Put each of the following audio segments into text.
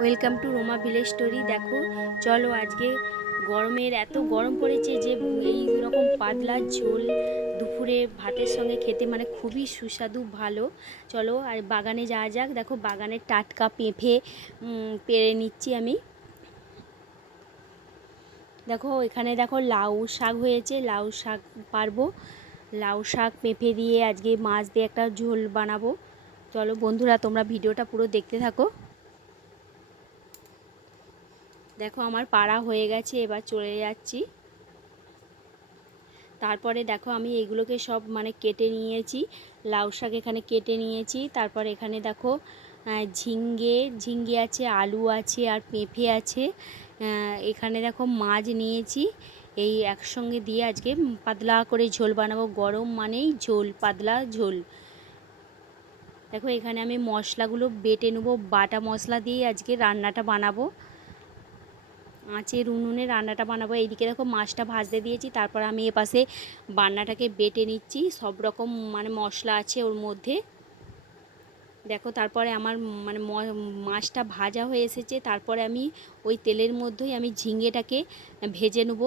Welcome to Roma village story. দেখো, চলো আজকে গরমের এত গরম পড়েছে যে এই রকম পাতলা ঝোল দুপুরে ভাতের সঙ্গে খেতে মানে খুবই সুস্বাদু, ভালো। চলো, আর বাগানে যাওয়া যাক। দেখো, বাগানের টাটকা পেঁপে পেরে নিচ্ছি আমি। দেখো, এখানে দেখো লাউ শাক হয়েছে। লাউ শাক পারব। লাউ শাক, পেঁপে দিয়ে আজকে মাছ দিয়ে একটা ঝোল বানাবো। চলো বন্ধুরা, তোমরা ভিডিওটা পুরো দেখতে থাকো। দেখো আমার পাড়া হয়ে গেছে, এবার চলে যাচ্ছি। তারপরে দেখো আমি এগুলোকে সব মানে কেটে নিয়েছি, লাউ শাক এখানে কেটে নিয়েছি, তারপর এখানে দেখো ঝিঙ্গে ঝিঙ্গে আছে, আলু আছে আর পেঁপে আছে। এখানে দেখো মাছ নিয়েছি, এই একসঙ্গে দিয়ে আজকে পাতলা করে ঝোল বানাবো, গরম মানেই ঝোল, পাতলা ঝোল। দেখো এখানে আমি মশলাগুলো বেটে নেব, বাটা মশলা দিয়ে আজকে রান্নাটা বানাবো। আঁচের উনুনে রান্নাটা বানাবো। এইদিকে দেখো মাছটা ভাজতে দিয়েছি, তারপর আমি এপাশে বান্নাটাকে বেটে নিচ্ছি। সব রকম মানে মশলা আছে ওর মধ্যে। দেখো তারপরে আমার মানে মাছটা ভাজা হয়ে এসেছে, তারপরে আমি ওই তেলের মধ্যেই আমি ঝিঙেটাকে ভেজে নেব।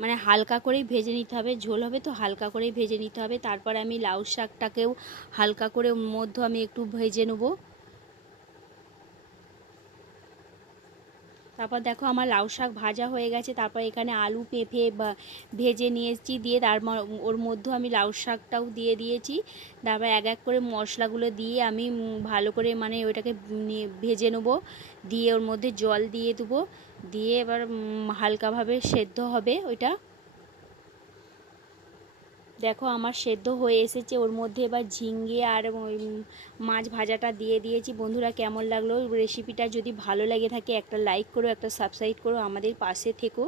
মানে হালকা করেই ভেজে নিতে হবে, ঝোল হবে তো হালকা করেই ভেজে নিতে হবে। তারপরে আমি লাউ শাকটাকেও হালকা করে মধ্যে আমি একটু ভেজে নেব। তারপর দেখো আমার লাউ শাক ভাজা হয়ে গেছে, তারপর এখানে আলু পেঁপে ভেজে নিয়েছি দিয়ে তার ওর মধ্যে আমি লাউ শাকটাও দিয়ে দিয়েছি। তারপর এক এক করে মশলাগুলো দিয়ে আমি ভালো করে মানে ওইটাকে নিয়ে ভেজে নেব, দিয়ে ওর মধ্যে জল দিয়ে দেবো, দিয়ে এবার হালকাভাবে সেদ্ধ হবে ওইটা। দেখো আমার সেদ্ধ হয়ে এসেছে, ওর মধ্যে এবার ঝিঙ্গে আর ওই মাছ ভাজাটা দিয়ে দিয়েছি। বন্ধুরা কেমন লাগল? রেসিপিটা যদি ভালো লাগে থাকে একটা লাইক করো, একটা সাবস্ক্রাইব করো, আমাদের পাশে থেকো।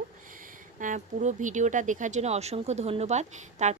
পুরো ভিডিওটা দেখার জন্য অসংখ্য ধন্যবাদ। তার